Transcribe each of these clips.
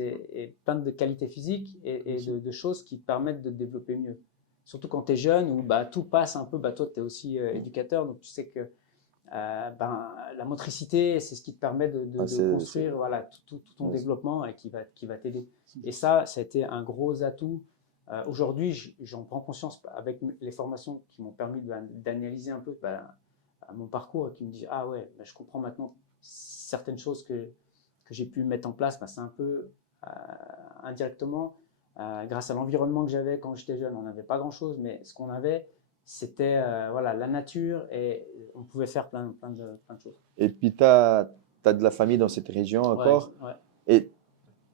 et plein de qualités physiques et de choses qui te permettent de te développer mieux. Surtout quand tu es jeune, où bah, tout passe un peu. Bah, toi, tu es aussi éducateur, donc tu sais que la motricité, c'est ce qui te permet de construire voilà, tout ton développement et qui va t'aider. Et ça a été un gros atout. Aujourd'hui, j'en prends conscience avec les formations qui m'ont permis d'analyser un peu mon parcours et qui me disent ah ouais, bah, je comprends maintenant certaines choses que j'ai pu mettre en place. Bah, c'est un peu indirectement grâce à l'environnement que j'avais quand j'étais jeune. On n'avait pas grand-chose, mais ce qu'on avait, c'était voilà, la nature et on pouvait faire plein de choses. Et puis, tu as de la famille dans cette région Ouais, encore. ouais. Et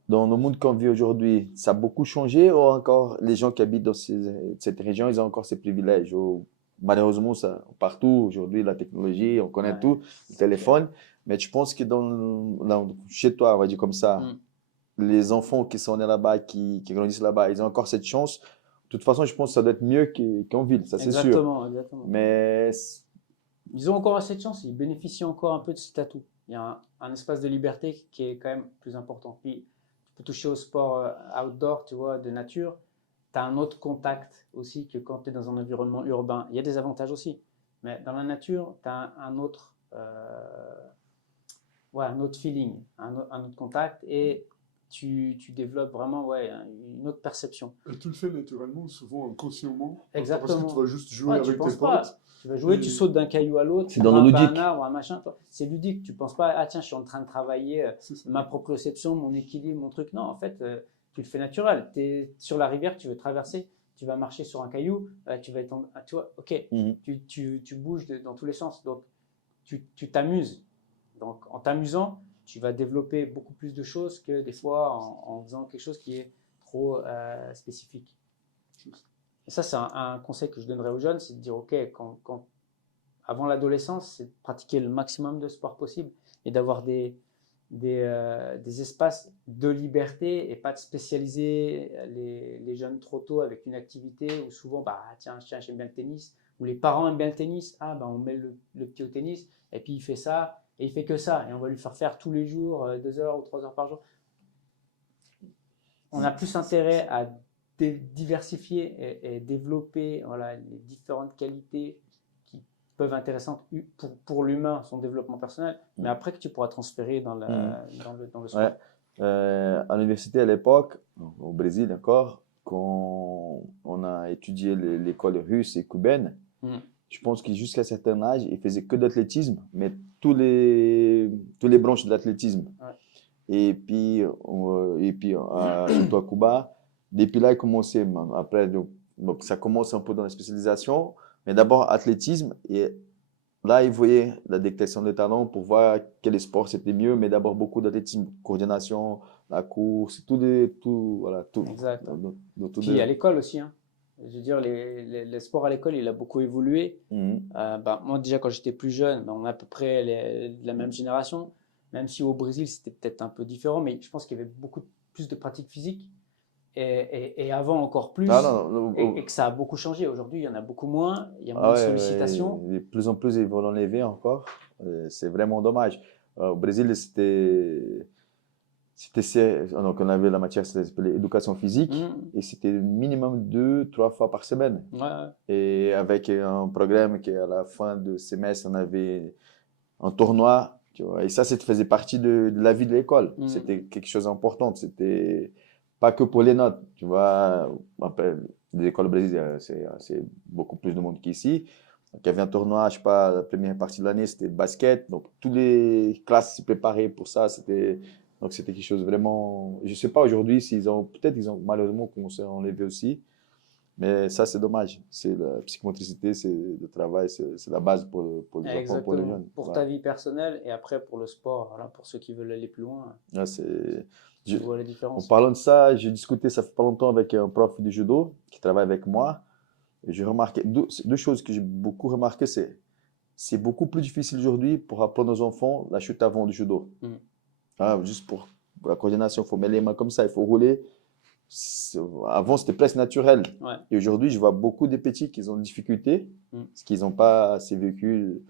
dans le monde qu'on vit aujourd'hui, ça a beaucoup changé ou encore les gens qui habitent dans cette région, ils ont encore ces privilèges ou malheureusement, ça, partout aujourd'hui, la technologie, on connaît tout, le téléphone. Mais tu penses que chez toi, on va dire comme ça, les enfants qui sont nés là-bas, qui grandissent là-bas, ils ont encore cette chance. De toute façon, je pense que ça doit être mieux qu'en ville, ça c'est sûr. Exactement. Mais ils ont encore assez de chance, ils bénéficient encore un peu de cet atout. Il y a un espace de liberté qui est quand même plus important. Puis, tu peux toucher au sport outdoor, tu vois, de nature. Tu as un autre contact aussi que quand tu es dans un environnement urbain. Il y a des avantages aussi. Mais dans la nature, tu as un autre feeling, un autre contact et tu développes vraiment une autre perception. Et tu le fais naturellement, souvent inconsciemment. Exactement. Parce que tu vas juste jouer avec tes potes. Tu vas jouer, tu sautes d'un caillou à l'autre, c'est dans le ludique. Un arbre, un machin. C'est ludique. Tu ne penses pas, ah tiens, je suis en train de travailler ma proprioception, mon équilibre, mon truc. Non, en fait, tu le fais naturel. Tu es sur la rivière, tu veux traverser, tu vas marcher sur un caillou, tu vas être tu vois, ok, tu bouges dans tous les sens. Donc, tu t'amuses. Donc, en t'amusant, tu vas développer beaucoup plus de choses que des fois en faisant quelque chose qui est trop spécifique. Et ça, c'est un conseil que je donnerais aux jeunes, c'est de dire, ok, avant l'adolescence, c'est de pratiquer le maximum de sport possible et d'avoir des espaces de liberté et pas de spécialiser les jeunes trop tôt avec une activité où souvent, bah, tiens, j'aime bien le tennis, ou les parents aiment bien le tennis, ah, bah, on met le pied au tennis, et puis il fait ça, et il fait que ça, et on va lui faire tous les jours, 2 heures ou 3 heures par jour. On a plus intérêt à diversifier et développer voilà, les différentes qualités qui peuvent être intéressantes pour l'humain, son développement personnel, mais après que tu pourras transférer dans le sport. Ouais. À l'université à l'époque, au Brésil encore, quand on a étudié l'école russe et cubaine, je pense que jusqu'à un certain âge, ils faisaient que d'athlétisme, mais tous les branches de l'athlétisme. Ouais. Et puis surtout à Cuba, depuis là, ils commençaient. Après, donc, ça commence un peu dans la spécialisation, mais d'abord athlétisme. Et là, ils voyaient la détection des talents pour voir quel sport c'était mieux, mais d'abord beaucoup d'athlétisme, coordination, la course, voilà, tout. Exact. Puis à l'école aussi, hein. Je veux dire, les sports à l'école, il a beaucoup évolué. Moi, déjà, quand j'étais plus jeune, on est à peu près de la même génération. Même si au Brésil, c'était peut-être un peu différent, mais je pense qu'il y avait beaucoup plus de pratiques physiques. Et avant, encore plus. Et que ça a beaucoup changé. Aujourd'hui, il y en a beaucoup moins. Il y a moins de sollicitations. De plus en plus, ils vont l'enlever encore. C'est vraiment dommage. Au Brésil, donc on avait la matière, c'était l'éducation physique. Et c'était minimum 2-3 fois par semaine. Ouais. Et avec un programme qui, à la fin de semestre, on avait un tournoi. Tu vois, et ça faisait partie de la vie de l'école. C'était quelque chose d'important. C'était pas que pour les notes. Tu vois, après, l'école au Brésil, c'est beaucoup plus de monde qu'ici. Donc, il y avait un tournoi, je sais pas, la première partie de l'année, c'était le basket. Donc, toutes les classes se préparaient pour ça. Donc, c'était quelque chose vraiment. Je sais pas aujourd'hui peut-être ils ont malheureusement commencé à enlever aussi. Mais ça, c'est dommage. C'est la psychomotricité, c'est le travail, c'est la base pour les enfants, pour les jeunes. Pour ta vie personnelle et après pour le sport, voilà, pour ceux qui veulent aller plus loin. Tu vois la différence. En parlant de ça, j'ai discuté ça fait pas longtemps avec un prof de judo qui travaille avec moi. Et j'ai remarqué deux choses que j'ai beaucoup remarqué, c'est beaucoup plus difficile aujourd'hui pour apprendre aux enfants la chute avant du judo. Juste pour la coordination, il faut mettre les mains comme ça, il faut rouler. Avant, c'était presque naturel. Ouais. Et aujourd'hui, je vois beaucoup de petits qui ont des difficultés parce qu'ils n'ont pas assez vécu.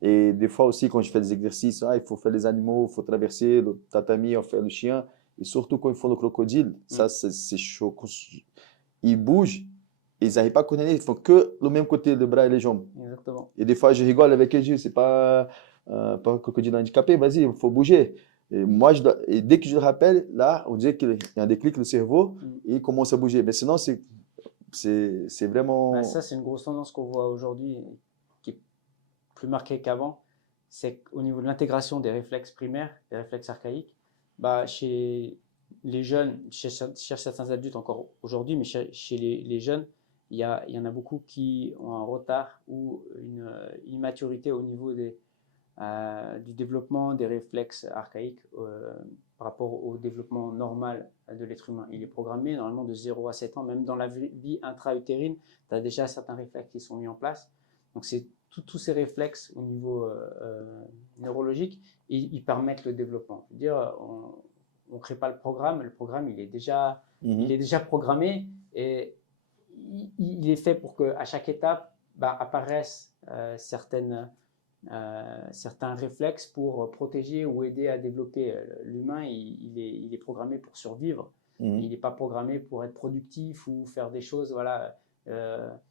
Et des fois aussi, quand je fais des exercices, il faut faire les animaux, il faut traverser le tatami, on fait le chien. Et surtout quand ils font le crocodile, ça, c'est chaud. Ils bougent, et ils n'arrivent pas à coordonner. Ils font que le même côté, le bras et les jambes. Exactement. Et des fois, je rigole avec eux, je dis, c'est pas un crocodile handicapé, vas-y, il faut bouger. Et moi, et dès que je le rappelle, là, on dirait qu'il y a un déclic, le cerveau, et il commence à bouger. Mais sinon, c'est vraiment... Ça, c'est une grosse tendance qu'on voit aujourd'hui, qui est plus marquée qu'avant. C'est qu'au niveau de l'intégration des réflexes primaires, des réflexes archaïques, chez les jeunes, chez certains adultes encore aujourd'hui, mais chez les jeunes, il y en a beaucoup qui ont un retard ou une immaturité au niveau du développement des réflexes archaïques par rapport au développement normal de l'être humain. Il est programmé normalement de 0 à 7 ans, même dans la vie intra-utérine, tu as déjà certains réflexes qui sont mis en place. Donc c'est tous ces réflexes au niveau neurologique, ils permettent le développement. Je veux dire, on ne crée pas le programme il est déjà programmé et il est fait pour qu'à chaque étape apparaissent certains réflexes pour protéger ou aider à développer. L'humain, il est programmé pour survivre. Il n'est pas programmé pour être productif ou faire des choses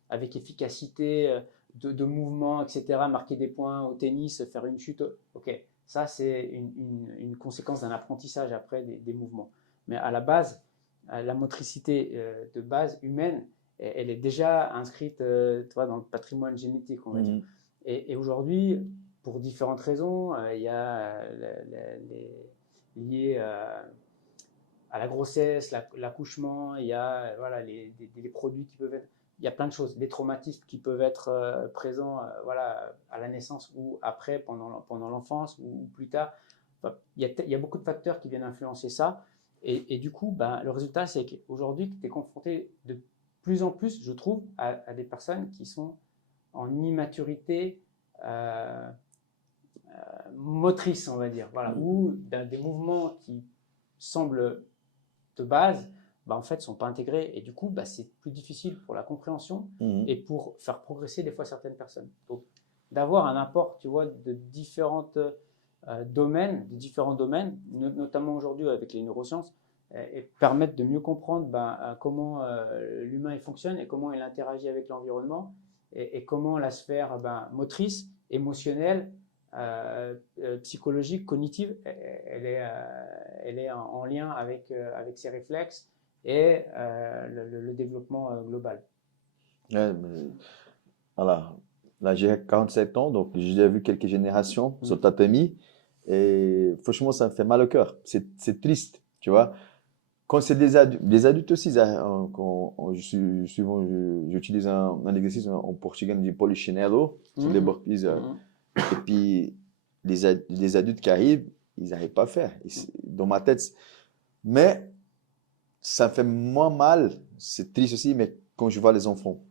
avec efficacité, de mouvement, etc. Marquer des points au tennis, faire une chute. Ok, ça c'est une conséquence d'un apprentissage après des mouvements. Mais à la base, la motricité de base humaine, elle est déjà inscrite dans le patrimoine génétique, on va dire. Et aujourd'hui, pour différentes raisons, il y a liées à la grossesse, l'accouchement, il y a les produits qui peuvent être... Il y a plein de choses, des traumatismes qui peuvent être présents à la naissance ou après, pendant l'enfance ou plus tard. Enfin, il y a beaucoup de facteurs qui viennent influencer ça. Et du coup, le résultat, c'est qu'aujourd'hui, tu es confronté de plus en plus, je trouve, à des personnes qui sont en immaturité motrice, on va dire, ou des mouvements qui semblent de base, en fait, ne sont pas intégrés. Et du coup, c'est plus difficile pour la compréhension et pour faire progresser des fois certaines personnes. Donc, d'avoir un apport, tu vois, de différents domaines, notamment aujourd'hui avec les neurosciences, et permettre de mieux comprendre comment l'humain fonctionne et comment il interagit avec l'environnement et comment la sphère motrice, émotionnelle, psychologique, cognitive, elle est en lien avec ses réflexes et le développement global. Ouais, mais, voilà. Là, j'ai 47 ans, donc j'ai déjà vu quelques générations sur le tatami. Et franchement, ça me fait mal au cœur. C'est triste, tu vois. Quand c'est des adultes aussi, j'utilise un exercice en portugais, on dit polichinelo, c'est des burpees. Et puis, les adultes qui arrivent, ils n'arrivent pas à faire. Dans ma tête, mais ça me fait moins mal, c'est triste aussi, mais quand je vois les enfants,